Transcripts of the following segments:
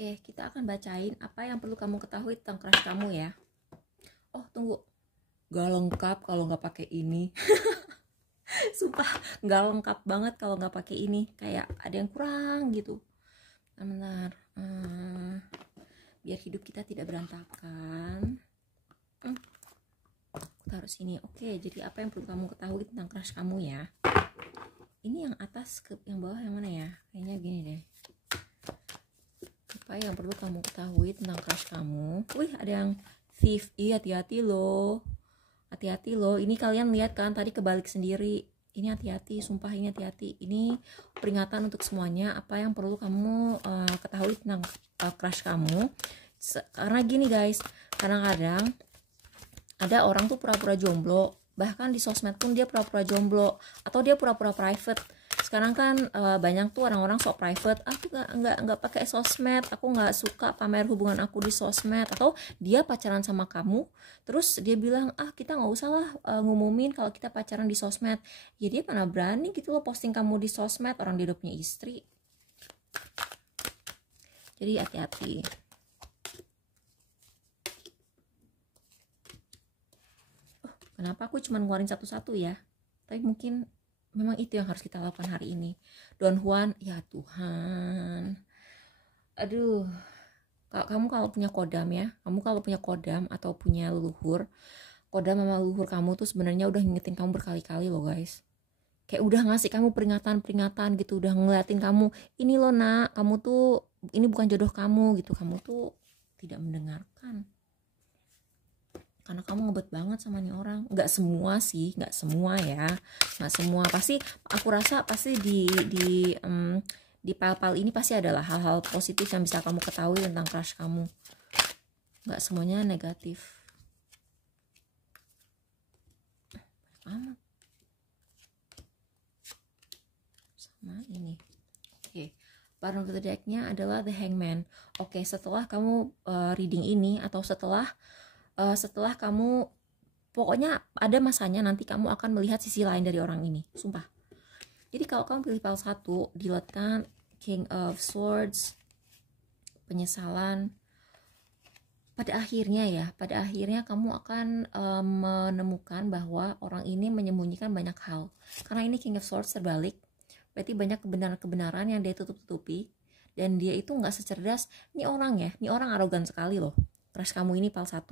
Oke, kita akan bacain apa yang perlu kamu ketahui tentang crush kamu ya. Oh, tunggu. Gak lengkap kalau nggak pakai ini. Sumpah, nggak lengkap banget kalau nggak pakai ini. Kayak ada yang kurang gitu. Bentar. Biar hidup kita tidak berantakan. Taruh sini. Oke, jadi apa yang perlu kamu ketahui tentang crush kamu ya? Ini yang atas ke yang bawah yang mana ya? Kayaknya gini deh. Apa yang perlu kamu ketahui tentang crush kamu? Wih, ada yang thief. Ih, hati-hati loh. Hati-hati loh. Ini kalian lihat kan tadi kebalik sendiri. Ini hati-hati, sumpah ini hati-hati. Ini peringatan untuk semuanya. Apa yang perlu kamu ketahui tentang crush kamu? Karena gini guys, kadang-kadang ada orang tuh pura-pura jomblo. Bahkan di sosmed pun dia pura-pura jomblo atau dia pura-pura private. Sekarang kan banyak tuh orang-orang sok private. Aku nggak pakai sosmed, aku nggak suka pamer hubungan aku di sosmed. Atau dia pacaran sama kamu, terus dia bilang kita nggak usah lah ngumumin kalau kita pacaran di sosmed. Ya dia mana berani gitu loh posting kamu di sosmed, orang dia udah punya istri. Jadi hati-hati. Kenapa aku cuma ngeluarin satu-satu ya? Tapi mungkin memang itu yang harus kita lakukan hari ini. Don Juan, ya Tuhan. Aduh. Kamu kalau punya kodam ya, kamu kalau punya kodam atau punya leluhur, kodam sama leluhur kamu tuh sebenarnya udah ngingetin kamu berkali-kali loh guys. Kayak udah ngasih kamu peringatan gitu, udah ngeliatin kamu, ini loh nak, kamu tuh, ini bukan jodoh kamu gitu, kamu tuh tidak mendengarkan. Karena kamu ngebet banget sama nih orang. Nggak semua sih, nggak semua ya, nggak semua. Pasti aku rasa pasti di file-file ini pasti adalah hal-hal positif yang bisa kamu ketahui tentang crush kamu. Nggak semuanya negatif. Amat sama ini. Oke, bottom of the deck-nya adalah the Hangman. Oke, setelah kamu reading ini atau setelah kamu, pokoknya ada masanya nanti kamu akan melihat sisi lain dari orang ini, sumpah. Jadi kalau kamu pilih pile 1, diletkan King of Swords, penyesalan. Pada akhirnya kamu akan menemukan bahwa orang ini menyembunyikan banyak hal. Karena ini King of Swords terbalik, berarti banyak kebenaran-kebenaran yang dia tutup-tutupi. Dan dia itu nggak secerdas, ini orang arogan sekali loh. Crush kamu ini pile 1.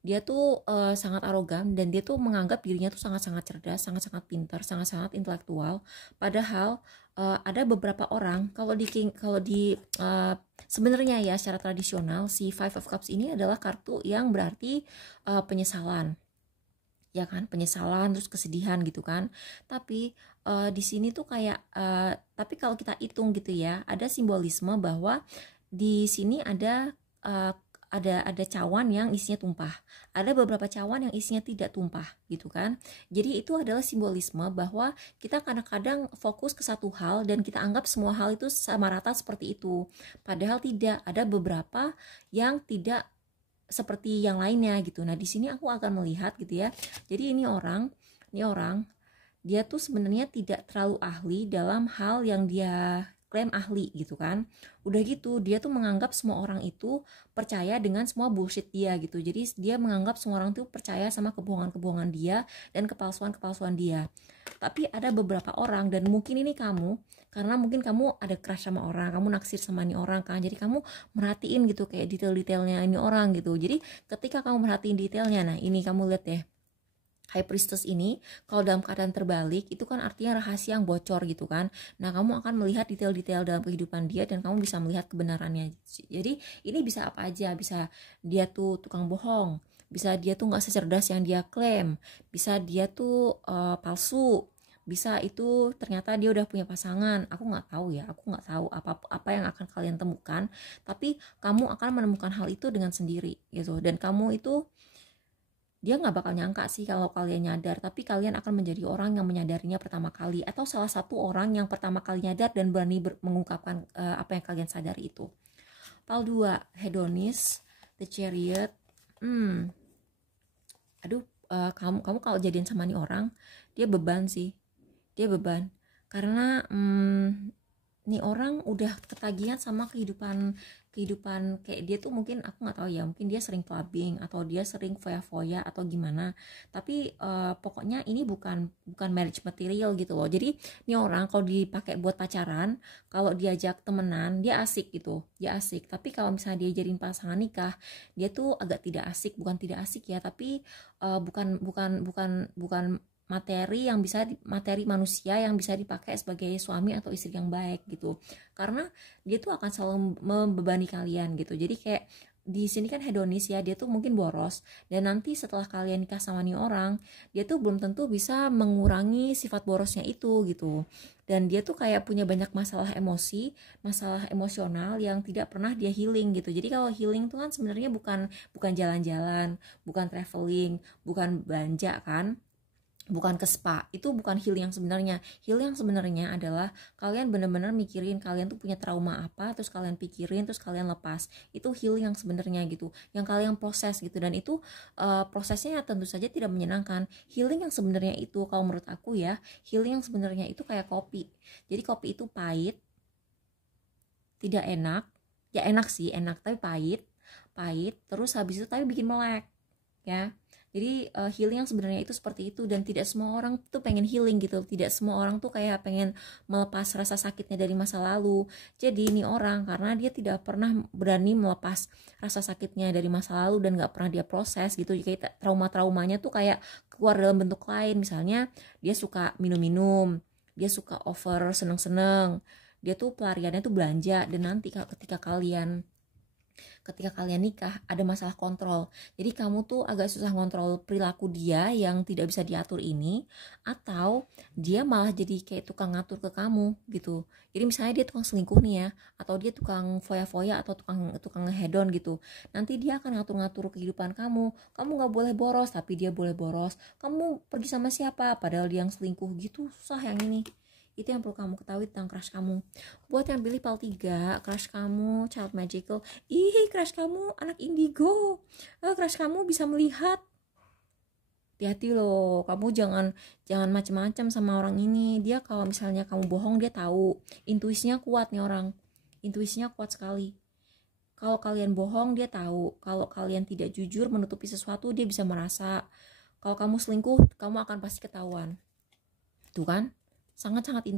Dia tuh sangat arogan dan dia tuh menganggap dirinya tuh sangat-sangat cerdas, sangat-sangat pintar, sangat-sangat intelektual. Padahal ada beberapa orang kalau di sebenarnya ya secara tradisional si Five of Cups ini adalah kartu yang berarti penyesalan. Ya kan, penyesalan terus kesedihan gitu kan. Tapi di sini tuh kayak tapi kalau kita hitung gitu ya, ada simbolisme bahwa di sini ada cawan yang isinya tumpah. Ada beberapa cawan yang isinya tidak tumpah gitu kan. Jadi itu adalah simbolisme bahwa kita kadang-kadang fokus ke satu hal dan kita anggap semua hal itu sama rata seperti itu. Padahal tidak, ada beberapa yang tidak seperti yang lainnya gitu. Nah, di sini aku akan melihat gitu ya. Jadi ini orang dia tuh sebenarnya tidak terlalu ahli dalam hal yang dia klaim ahli gitu kan. Udah gitu dia tuh menganggap semua orang itu percaya dengan semua bullshit dia gitu. Jadi dia menganggap semua orang tuh percaya sama kebohongan-kebohongan dia dan kepalsuan-kepalsuan dia. Tapi ada beberapa orang, dan mungkin ini kamu, karena mungkin kamu ada crush sama orang, kamu naksir sama ini orang kan, jadi kamu merhatiin gitu kayak detail-detailnya ini orang gitu. Jadi ketika kamu merhatiin detailnya, nah ini kamu lihat deh, High Priestess ini kalau dalam keadaan terbalik itu kan artinya rahasia yang bocor gitu kan. Nah, kamu akan melihat detail-detail dalam kehidupan dia dan kamu bisa melihat kebenarannya. Jadi ini bisa apa aja, bisa dia tuh tukang bohong, bisa dia tuh nggak secerdas yang dia klaim, bisa dia tuh palsu, bisa itu ternyata dia udah punya pasangan. Aku nggak tahu apa yang akan kalian temukan, tapi kamu akan menemukan hal itu dengan sendiri gitu. Dan kamu itu, dia nggak bakal nyangka sih kalau kalian nyadar, tapi kalian akan menjadi orang yang menyadarinya pertama kali, atau salah satu orang yang pertama kali nyadar dan berani mengungkapkan apa yang kalian sadari itu. Pile 2, Hedonist, The Chariot. Kamu kalau jadian sama nih orang, dia beban karena nih orang udah ketagihan sama kehidupan kehidupan kayak dia tuh, mungkin aku nggak tahu ya, mungkin dia sering clubbing atau dia sering foya-foya atau gimana, tapi pokoknya ini bukan bukan marriage material gitu loh. Jadi ini orang kalau dipakai buat pacaran, kalau diajak temenan dia asik gitu, dia asik, tapi kalau misalnya dia jadiin pasangan nikah, dia tuh agak tidak asik. Bukan tidak asik ya, tapi bukan materi manusia yang bisa dipakai sebagai suami atau istri yang baik gitu, karena dia tuh akan selalu membebani kalian gitu. Jadi kayak di sini kan hedonis ya, dia tuh mungkin boros, dan nanti setelah kalian nikah sama nih orang, dia tuh belum tentu bisa mengurangi sifat borosnya itu gitu. Dan dia tuh kayak punya banyak masalah emosi, masalah emosional yang tidak pernah dia healing gitu. Jadi kalau healing tuh kan sebenarnya bukan bukan jalan-jalan, bukan traveling, bukan belanja kan, bukan ke spa. Itu bukan healing yang sebenarnya. Healing yang sebenarnya adalah kalian benar-benar mikirin kalian tuh punya trauma apa, terus kalian pikirin, terus kalian lepas. Itu healing yang sebenarnya gitu, yang kalian proses gitu. Dan itu prosesnya tentu saja tidak menyenangkan. Healing yang sebenarnya itu, kalau menurut aku ya, healing yang sebenarnya itu kayak kopi. Jadi kopi itu pahit, tidak enak. Ya enak sih, enak, tapi pahit. Pahit terus habis itu tapi bikin melek ya. Jadi healing yang sebenarnya itu seperti itu, dan tidak semua orang tuh pengen healing gitu. Tidak semua orang tuh kayak pengen melepas rasa sakitnya dari masa lalu. Jadi ini orang, karena dia tidak pernah berani melepas rasa sakitnya dari masa lalu dan gak pernah dia proses gitu. Kayak trauma-traumanya tuh kayak keluar dalam bentuk lain. Misalnya dia suka minum-minum, dia suka over seneng-seneng, dia tuh pelariannya tuh belanja. Dan nanti ketika kalian nikah ada masalah kontrol. Jadi kamu tuh agak susah kontrol perilaku dia yang tidak bisa diatur ini, atau dia malah jadi kayak tukang ngatur ke kamu gitu. Jadi misalnya dia tukang selingkuh nih ya, atau dia tukang foya-foya atau tukang ngehedon gitu. Nanti dia akan ngatur-ngatur kehidupan kamu. Kamu nggak boleh boros, tapi dia boleh boros. Kamu pergi sama siapa, padahal dia yang selingkuh gitu. Susah yang ini. Itu yang perlu kamu ketahui tentang crush kamu. Buat yang pilih PAL 3, crush kamu child magical. Ih, crush kamu anak indigo. Crush kamu bisa melihat. Hati-hati loh, kamu jangan macem-macem sama orang ini. Dia kalau misalnya kamu bohong, dia tahu. Intuisinya kuat nih orang. Intuisinya kuat sekali. Kalau kalian bohong, dia tahu. Kalau kalian tidak jujur menutupi sesuatu, dia bisa merasa. Kalau kamu selingkuh, kamu akan pasti ketahuan. Tuh kan? Sangat-sangat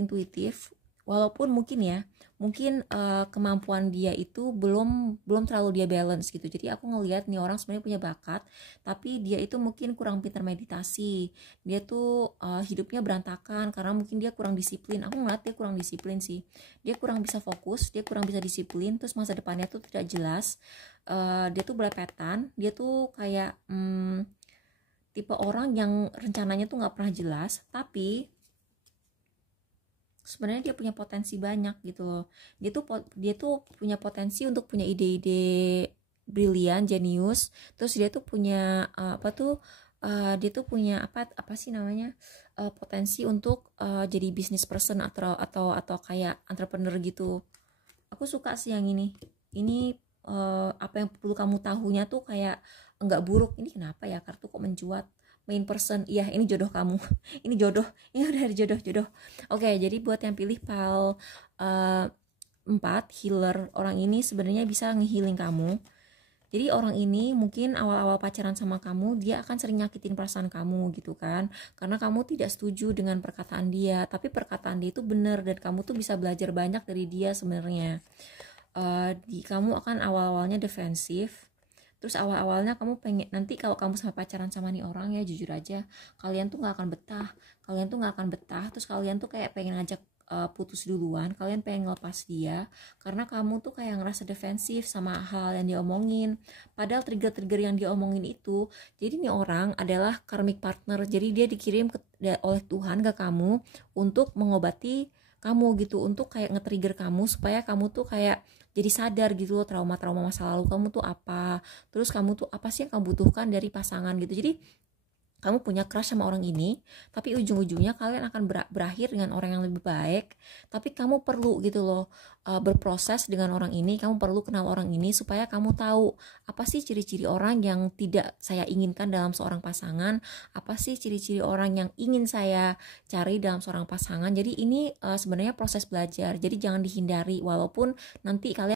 intuitif, walaupun mungkin kemampuan dia itu belum terlalu dia balance gitu. Jadi aku ngelihat nih orang sebenarnya punya bakat, tapi dia itu mungkin kurang pintar meditasi. Dia tuh hidupnya berantakan karena mungkin dia kurang disiplin. Aku ngeliat dia kurang disiplin sih, dia kurang bisa fokus, dia kurang bisa disiplin, terus masa depannya tuh tidak jelas. Dia tuh belepetan, dia tuh kayak tipe orang yang rencananya tuh nggak pernah jelas, tapi sebenarnya dia punya potensi banyak gitu loh. Dia tuh punya potensi untuk punya ide-ide brilian, jenius. Terus dia tuh punya dia tuh punya apa sih namanya, potensi untuk jadi business person atau kayak entrepreneur gitu. Aku suka sih yang ini apa yang perlu kamu tahunya tuh kayak enggak buruk. Ini kenapa ya kartu kok mencuat main person? Iya, ini jodoh kamu. Ini jodoh, ini udah ada jodoh. Oke, jadi buat yang pilih PAL 4 healer, orang ini sebenarnya bisa ngehealing kamu. Jadi orang ini mungkin awal-awal pacaran sama kamu, dia akan sering nyakitin perasaan kamu gitu kan, karena kamu tidak setuju dengan perkataan dia, tapi perkataan dia itu benar, dan kamu tuh bisa belajar banyak dari dia sebenarnya. Kamu akan awal-awalnya defensif, terus awal-awalnya kamu pengen, nanti kalau kamu sama pacaran sama nih orang ya, jujur aja kalian tuh nggak akan betah, terus kalian tuh kayak pengen ngajak putus duluan, kalian pengen ngelepas dia karena kamu tuh kayak ngerasa defensif sama hal yang dia omongin, padahal trigger-trigger yang dia omongin itu, jadi nih orang adalah karmic partner. Jadi dia dikirim oleh Tuhan ke kamu untuk mengobati kamu gitu, untuk kayak nge-trigger kamu supaya kamu tuh kayak jadi sadar gitu loh, trauma-trauma masa lalu kamu tuh apa, terus kamu tuh apa sih yang kamu butuhkan dari pasangan gitu. Jadi kamu punya crush sama orang ini, tapi ujung-ujungnya kalian akan berakhir dengan orang yang lebih baik. Tapi kamu perlu gitu loh, berproses dengan orang ini, kamu perlu kenal orang ini supaya kamu tahu apa sih ciri-ciri orang yang tidak saya inginkan dalam seorang pasangan, apa sih ciri-ciri orang yang ingin saya cari dalam seorang pasangan. Jadi ini sebenarnya proses belajar, jadi jangan dihindari, walaupun nanti kalian